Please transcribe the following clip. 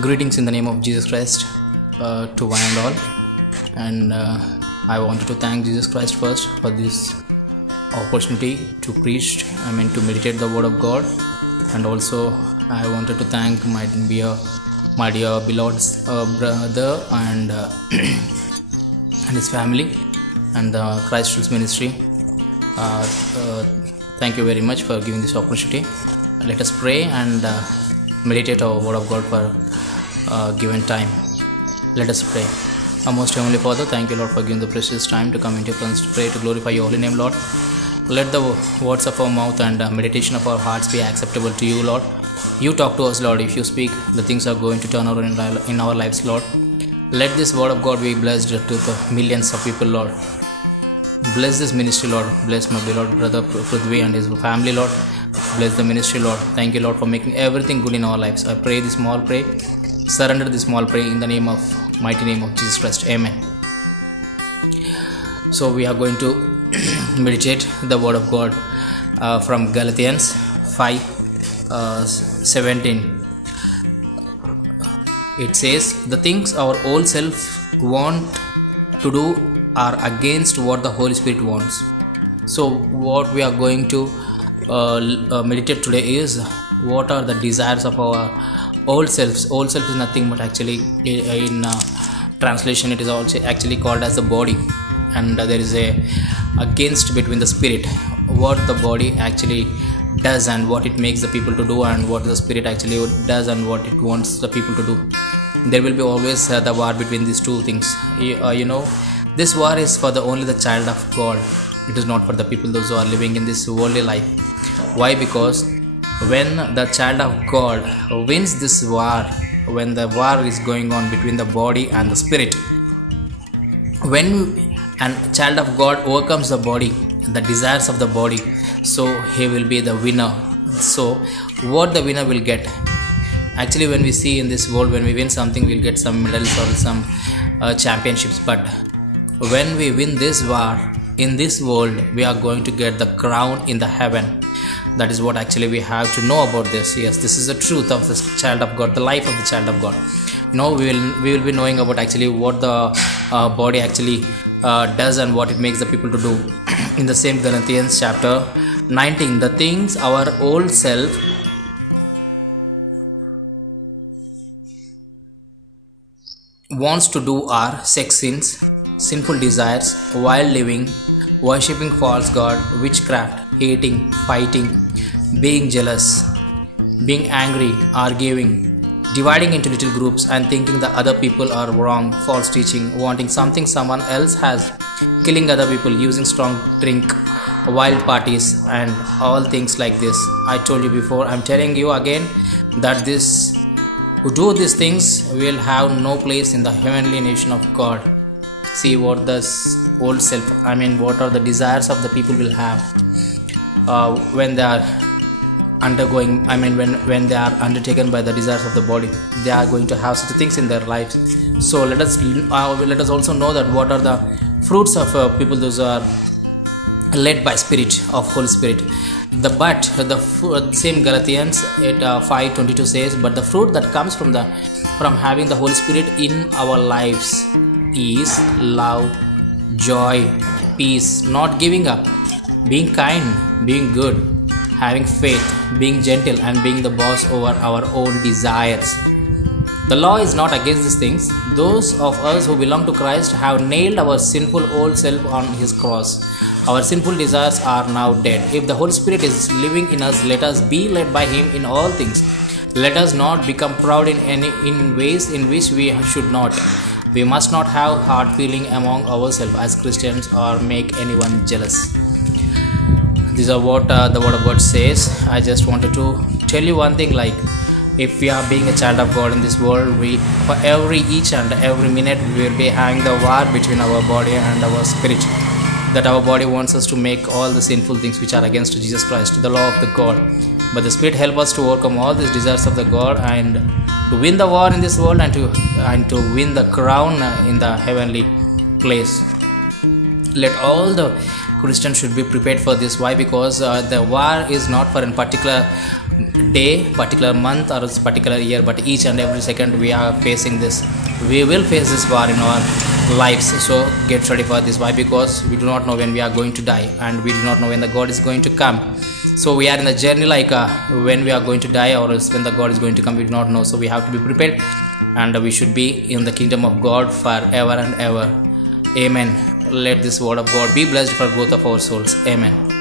Greetings in the name of Jesus Christ to one and all. And I wanted to thank Jesus Christ first for this opportunity to preach, to meditate the word of God. And also I wanted to thank my dear beloved brother and and his family and the Christ Church ministry. Thank you very much for giving this opportunity. Let us pray and meditate our word of God for given time. Let us pray. Our most heavenly Father, thank you, Lord, for giving the precious time to come into your presence to pray, to glorify your holy name, Lord. Let the words of our mouth and meditation of our hearts be acceptable to you, Lord. You talk to us, Lord. If you speak, the things are going to turn around in our lives, Lord. Let this word of God be blessed to the millions of people, Lord. Bless this ministry, Lord. Bless my beloved brother Prithvi and his family, Lord. Bless the ministry, Lord. Thank you, Lord, for making everything good in our lives. I pray this small prayer. Surrender this small prayer in the mighty name of Jesus Christ. Amen. So we are going to meditate the word of God from Galatians 5:17. It says, the things our old self want to do are against what the Holy Spirit wants. So what we are going to meditate today is what are the desires of our old selves. Old self is nothing but actually in translation it is also actually called as the body, and there is a against between the spirit, what the body actually does and what it makes the people to do, and what the spirit actually does and what it wants the people to do. There will be always the war between these two things. This war is for only the child of God. It is not for the people those who are living in this worldly life. Why? Because when the child of God wins this war, when the war is going on between the body and the spirit, when a child of God overcomes the body, the desires of the body, so he will be the winner. So what the winner will get? Actually, when we see in this world, when we win something, we'll get some medals or some championships. But when we win this war in this world, we are going to get the crown in the heaven. That is what actually we have to know about this. Yes, this is the truth of this child of God, the life of the child of God. We will be knowing about actually what the body actually does and what it makes the people to do. In the same Galatians chapter 19, the things our old self wants to do are sex sins, sinful desires, wild living, worshipping false god, witchcraft, hating, fighting, being jealous, being angry, arguing, dividing into little groups and thinking that other people are wrong, false teaching, wanting something someone else has, killing other people, using strong drink, wild parties, and all things like this. I told you before, I'm telling you again that this who do these things will have no place in the heavenly nation of God. See what the old self, what are the desires of the people will have when they are undergoing, when they are undertaken by the desires of the body, they are going to have such things in their lives. So let us also know that what are the fruits of people those who are led by spirit of Holy Spirit. The same Galatians 5:22 says, but the fruit that comes from having the Holy Spirit in our lives is love, joy, peace, not giving up, being kind, being good, having faith, being gentle, and being the boss over our own desires. The law is not against these things. Those of us who belong to Christ have nailed our sinful old self on his cross. Our sinful desires are now dead. If the Holy Spirit is living in us, let us be led by him in all things. Let us not become proud in ways in which we should not. We must not have hard feeling among ourselves as Christians or make anyone jealous. These are what the word of God says. I just wanted to tell you one thing, if we are being a child of God in this world, for each and every minute we will be having the war between our body and our spirit. That our body wants us to make all the sinful things which are against Jesus Christ, the law of the God. But the Spirit help us to overcome all these desires of the God and to win the war in this world and to win the crown in the heavenly place. Let all the Christians should be prepared for this. Why? Because the war is not for a particular day, particular month, or particular year, but each and every second we are facing this. We will face this war in our lives. So get ready for this. Why? Because we do not know when we are going to die, and we do not know when the God is going to come. So we are in the journey like when we are going to die, or else when the God is going to come, we do not know. So we have to be prepared, and we should be in the kingdom of God forever and ever. Amen. Let this word of God be blessed for both of our souls. Amen.